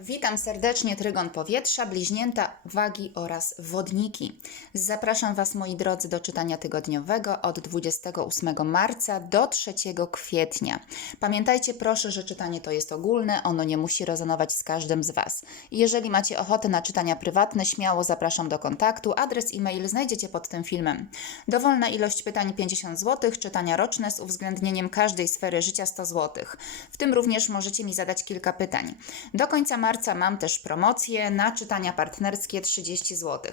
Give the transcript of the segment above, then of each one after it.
Witam serdecznie, Trygon Powietrza, Bliźnięta, Wagi oraz Wodniki. Zapraszam Was, moi drodzy, do czytania tygodniowego od 28 marca do 3 kwietnia. Pamiętajcie proszę, że czytanie to jest ogólne, ono nie musi rezonować z każdym z Was. Jeżeli macie ochotę na czytania prywatne, śmiało zapraszam do kontaktu. Adres e-mail znajdziecie pod tym filmem. Dowolna ilość pytań 50 zł, czytania roczne z uwzględnieniem każdej sfery życia 100 zł. W tym również możecie mi zadać kilka pytań. Do końca marca mam też promocję na czytania partnerskie 30 zł.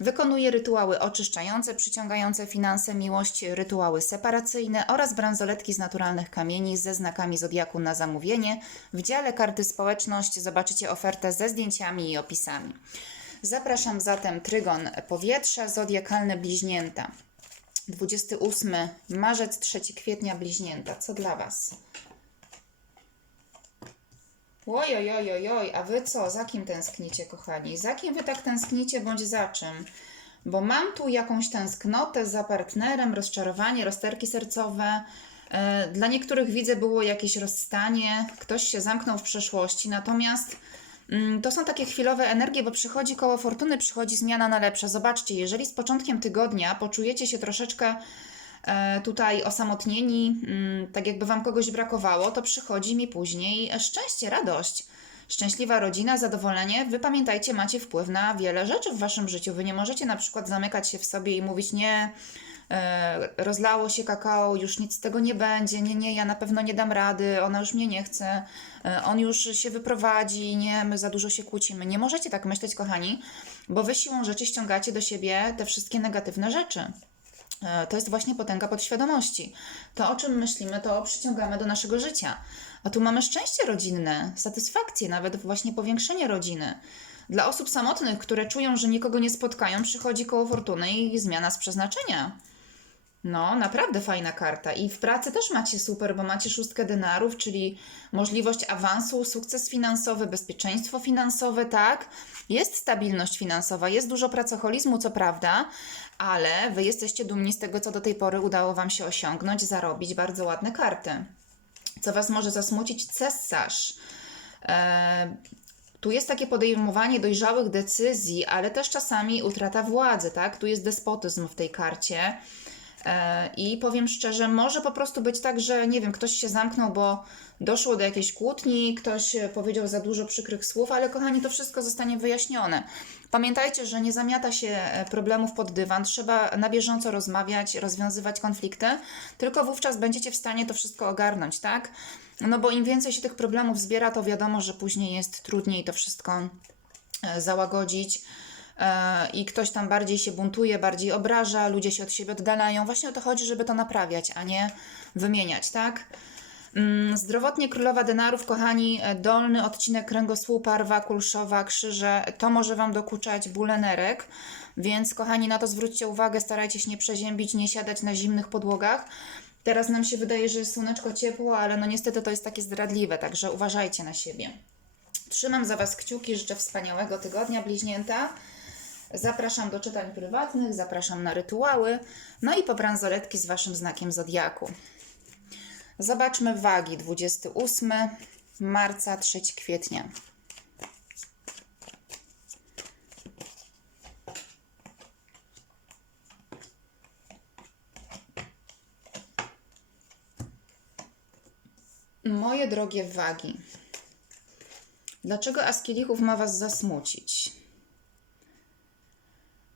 Wykonuję rytuały oczyszczające, przyciągające finanse, miłość, rytuały separacyjne oraz bransoletki z naturalnych kamieni ze znakami zodiaku na zamówienie. W dziale karty społeczność zobaczycie ofertę ze zdjęciami i opisami. Zapraszam zatem Trygon Powietrza, zodiakalne bliźnięta. 28 marzec, 3 kwietnia bliźnięta. Co dla Was? Oj, a wy co? Za kim tęsknicie, kochani? Za kim wy tak tęsknicie, bądź za czym? Bo mam tu jakąś tęsknotę za partnerem, rozczarowanie, rozterki sercowe. E, Dla niektórych widzę było jakieś rozstanie, ktoś się zamknął w przeszłości, natomiast mm, to są takie chwilowe energie, bo przychodzi koło fortuny, przychodzi zmiana na lepsze. Zobaczcie, jeżeli z początkiem tygodnia poczujecie się troszeczkę tutaj osamotnieni, mm, tak jakby Wam kogoś brakowało, to przychodzi mi później szczęście, radość. Szczęśliwa rodzina, zadowolenie. Wy pamiętajcie, macie wpływ na wiele rzeczy w Waszym życiu. Wy nie możecie na przykład zamykać się w sobie i mówić nie, e, rozlało się kakao, już nic z tego nie będzie, nie, nie, ja na pewno nie dam rady, ona już mnie nie chce, e, on już się wyprowadzi, nie, my za dużo się kłócimy. Nie możecie tak myśleć, kochani, bo Wy siłą rzeczy ściągacie do siebie te wszystkie negatywne rzeczy. E, To jest właśnie potęga podświadomości. To, o czym myślimy, to przyciągamy do naszego życia. A tu mamy szczęście rodzinne, satysfakcję, nawet właśnie powiększenie rodziny. Dla osób samotnych, które czują, że nikogo nie spotkają, przychodzi koło fortuny i zmiana z przeznaczenia. No, naprawdę fajna karta. I w pracy też macie super, bo macie szóstkę denarów, czyli możliwość awansu, sukces finansowy, bezpieczeństwo finansowe, tak? Jest stabilność finansowa, jest dużo pracoholizmu, co prawda, ale wy jesteście dumni z tego, co do tej pory udało wam się osiągnąć, zarobić bardzo ładne karty. Co was może zasmucić? Cesarz. E, tu jest takie podejmowanie dojrzałych decyzji, ale też czasami utrata władzy, tak? Tu jest despotyzm w tej karcie. E, I powiem szczerze, może po prostu być tak, że nie wiem, ktoś się zamknął, bo doszło do jakiejś kłótni, ktoś e, powiedział za dużo przykrych słów, ale kochani, to wszystko zostanie wyjaśnione. Pamiętajcie, że nie zamiata się e, problemów pod dywan, trzeba na bieżąco rozmawiać, rozwiązywać konflikty, tylko wówczas będziecie w stanie to wszystko ogarnąć, tak? No bo im więcej się tych problemów zbiera, to wiadomo, że później jest trudniej to wszystko załagodzić i ktoś tam bardziej się buntuje, bardziej obraża, ludzie się od siebie oddalają. Właśnie o to chodzi, żeby to naprawiać, a nie wymieniać, tak? Mm, Zdrowotnie królowa denarów, kochani, e, dolny odcinek kręgosłupa, rwa, kulszowa, krzyże, to może Wam dokuczać bóle nerek, więc kochani, na to zwróćcie uwagę, starajcie się nie przeziębić, nie siadać na zimnych podłogach. Teraz nam się wydaje, że jest słoneczko ciepło, ale no niestety to jest takie zdradliwe, także uważajcie na siebie. Trzymam za Was kciuki, życzę wspaniałego tygodnia, bliźnięta. Zapraszam do czytań prywatnych, zapraszam na rytuały, no i po bransoletki z Waszym znakiem zodiaku. Zobaczmy wagi 28 marca, 3 kwietnia. Moje drogie wagi, dlaczego Askielichów ma Was zasmucić?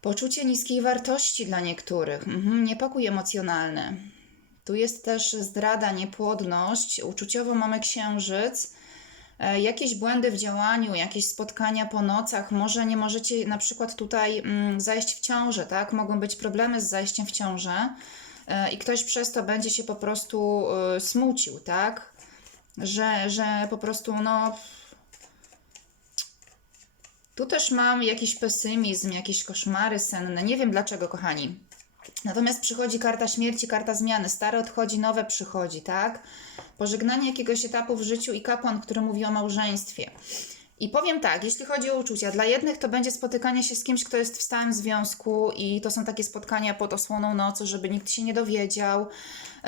Poczucie niskiej wartości dla niektórych, mhm, niepokój emocjonalny. Tu jest też zdrada, niepłodność. Uczuciowo mamy księżyc. E, Jakieś błędy w działaniu, jakieś spotkania po nocach. Może nie możecie na przykład tutaj mm, zajść w ciążę, tak? Mogą być problemy z zajściem w ciążę e, i ktoś przez to będzie się po prostu e, smucił, tak? Że, że po prostu, no. Tu też mam jakiś pesymizm, jakieś koszmary senne. Nie wiem dlaczego, kochani. Natomiast przychodzi karta śmierci, karta zmiany. Stare odchodzi, nowe przychodzi, tak? Pożegnanie jakiegoś etapu w życiu i kapłan, który mówi o małżeństwie. I powiem tak, jeśli chodzi o uczucia, dla jednych to będzie spotykanie się z kimś, kto jest w stałym związku i to są takie spotkania pod osłoną nocy, żeby nikt się nie dowiedział.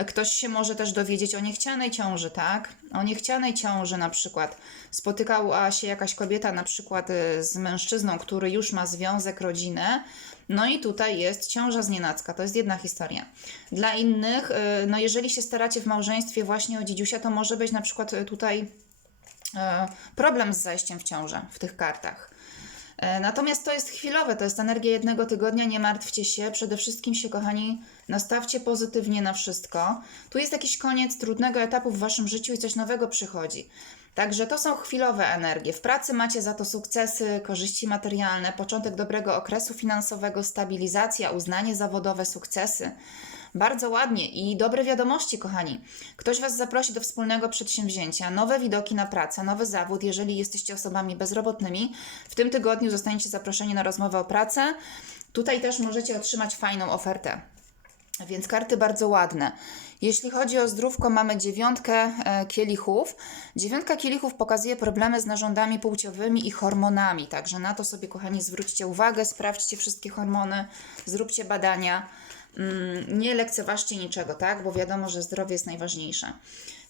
Ktoś się może też dowiedzieć o niechcianej ciąży, tak? O niechcianej ciąży na przykład. Spotykała się jakaś kobieta na przykład y, z mężczyzną, który już ma związek, rodzinę. No i tutaj jest ciąża znienacka, to jest jedna historia. Dla innych, y, no jeżeli się staracie w małżeństwie właśnie o dziedziusia, to może być na przykład y, tutaj problem z zajściem w ciążę w tych kartach. E, Natomiast to jest chwilowe, to jest energia jednego tygodnia, nie martwcie się. Przede wszystkim się, kochani, nastawcie pozytywnie na wszystko. Tu jest jakiś koniec trudnego etapu w waszym życiu i coś nowego przychodzi. Także to są chwilowe energie. W pracy macie za to sukcesy, korzyści materialne, początek dobrego okresu finansowego, stabilizacja, uznanie zawodowe, sukcesy. Bardzo ładnie i dobre wiadomości, kochani. Ktoś Was zaprosi do wspólnego przedsięwzięcia, nowe widoki na pracę, nowy zawód, jeżeli jesteście osobami bezrobotnymi. W tym tygodniu zostaniecie zaproszeni na rozmowę o pracę. Tutaj też możecie otrzymać fajną ofertę. Więc karty bardzo ładne. Jeśli chodzi o zdrówko, mamy dziewiątkę e, kielichów. Dziewiątka kielichów pokazuje problemy z narządami płciowymi i hormonami. Także na to sobie, kochani, zwróćcie uwagę, sprawdźcie wszystkie hormony, zróbcie badania. Mm, Nie lekceważcie niczego, tak? Bo wiadomo, że zdrowie jest najważniejsze.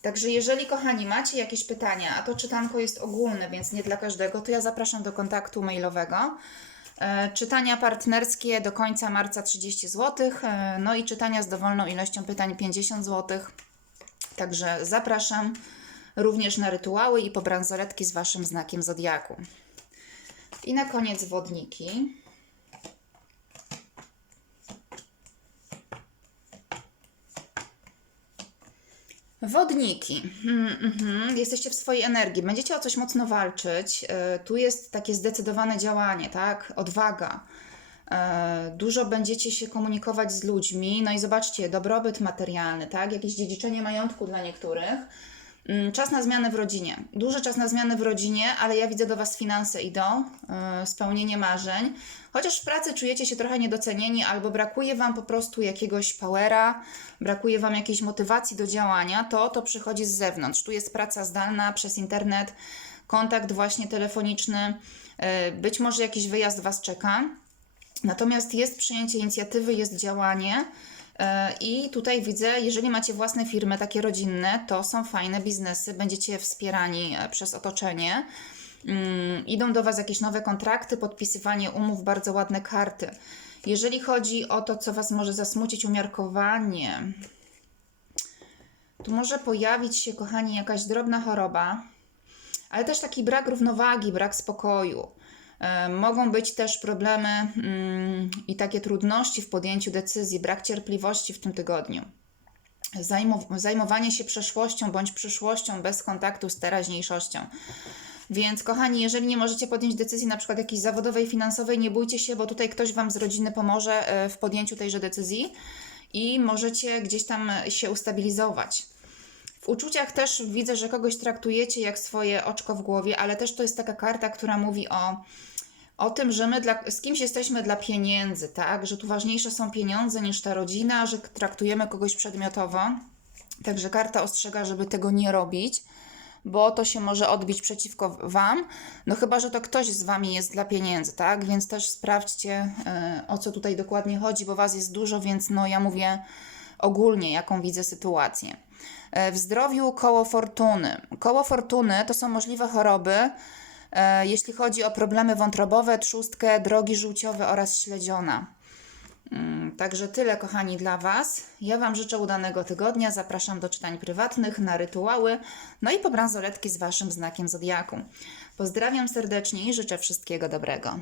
Także jeżeli, kochani, macie jakieś pytania, a to czytanko jest ogólne, więc nie dla każdego, to ja zapraszam do kontaktu mailowego. E, Czytania partnerskie do końca marca 30 zł, e, no i czytania z dowolną ilością pytań 50 zł. Także zapraszam również na rytuały i po bransoletki z Waszym znakiem zodiaku. I na koniec wodniki. Wodniki. Mhm. Jesteście w swojej energii. Będziecie o coś mocno walczyć. E, Tu jest takie zdecydowane działanie, tak? Odwaga. E, Dużo będziecie się komunikować z ludźmi. No i zobaczcie, dobrobyt materialny, tak? Jakieś dziedziczenie majątku dla niektórych. Mm, Czas na zmianę w rodzinie. Duży czas na zmianę w rodzinie, ale ja widzę do Was finanse idą, yy, spełnienie marzeń. Chociaż w pracy czujecie się trochę niedocenieni, albo brakuje Wam po prostu jakiegoś powera, brakuje Wam jakiejś motywacji do działania, to to przychodzi z zewnątrz. Tu jest praca zdalna przez internet, kontakt właśnie telefoniczny, yy, być może jakiś wyjazd Was czeka. Natomiast jest przyjęcie inicjatywy, jest działanie. E, I tutaj widzę, jeżeli macie własne firmy, takie rodzinne, to są fajne biznesy, będziecie wspierani e, przez otoczenie. Mm, Idą do Was jakieś nowe kontrakty, podpisywanie umów, bardzo ładne karty. Jeżeli chodzi o to, co Was może zasmucić, umiarkowanie, tu może pojawić się, kochani, jakaś drobna choroba, ale też taki brak równowagi, brak spokoju. E, Mogą być też problemy mm, i takie trudności w podjęciu decyzji, brak cierpliwości w tym tygodniu. Zajmow- zajmowanie się przeszłością bądź przyszłością bez kontaktu z teraźniejszością. Więc, kochani, jeżeli nie możecie podjąć decyzji, na przykład jakiejś zawodowej, finansowej, nie bójcie się, bo tutaj ktoś Wam z rodziny pomoże e, w podjęciu tejże decyzji i możecie gdzieś tam się ustabilizować. W uczuciach też widzę, że kogoś traktujecie jak swoje oczko w głowie, ale też to jest taka karta, która mówi o, o tym, że my dla, z kimś jesteśmy dla pieniędzy, tak? Że tu ważniejsze są pieniądze niż ta rodzina, że traktujemy kogoś przedmiotowo. Także karta ostrzega, żeby tego nie robić, bo to się może odbić przeciwko Wam. No chyba, że to ktoś z Wami jest dla pieniędzy, tak? Więc też sprawdźcie, e, o co tutaj dokładnie chodzi, bo Was jest dużo, więc no ja mówię ogólnie, jaką widzę sytuację. E, W zdrowiu koło fortuny. Koło fortuny to są możliwe choroby, e, jeśli chodzi o problemy wątrobowe, trzustkę, drogi żółciowe oraz śledziona. Mm, Także tyle, kochani, dla Was. Ja Wam życzę udanego tygodnia. Zapraszam do czytań prywatnych, na rytuały, no i po bransoletki z Waszym znakiem zodiaku. Pozdrawiam serdecznie i życzę wszystkiego dobrego.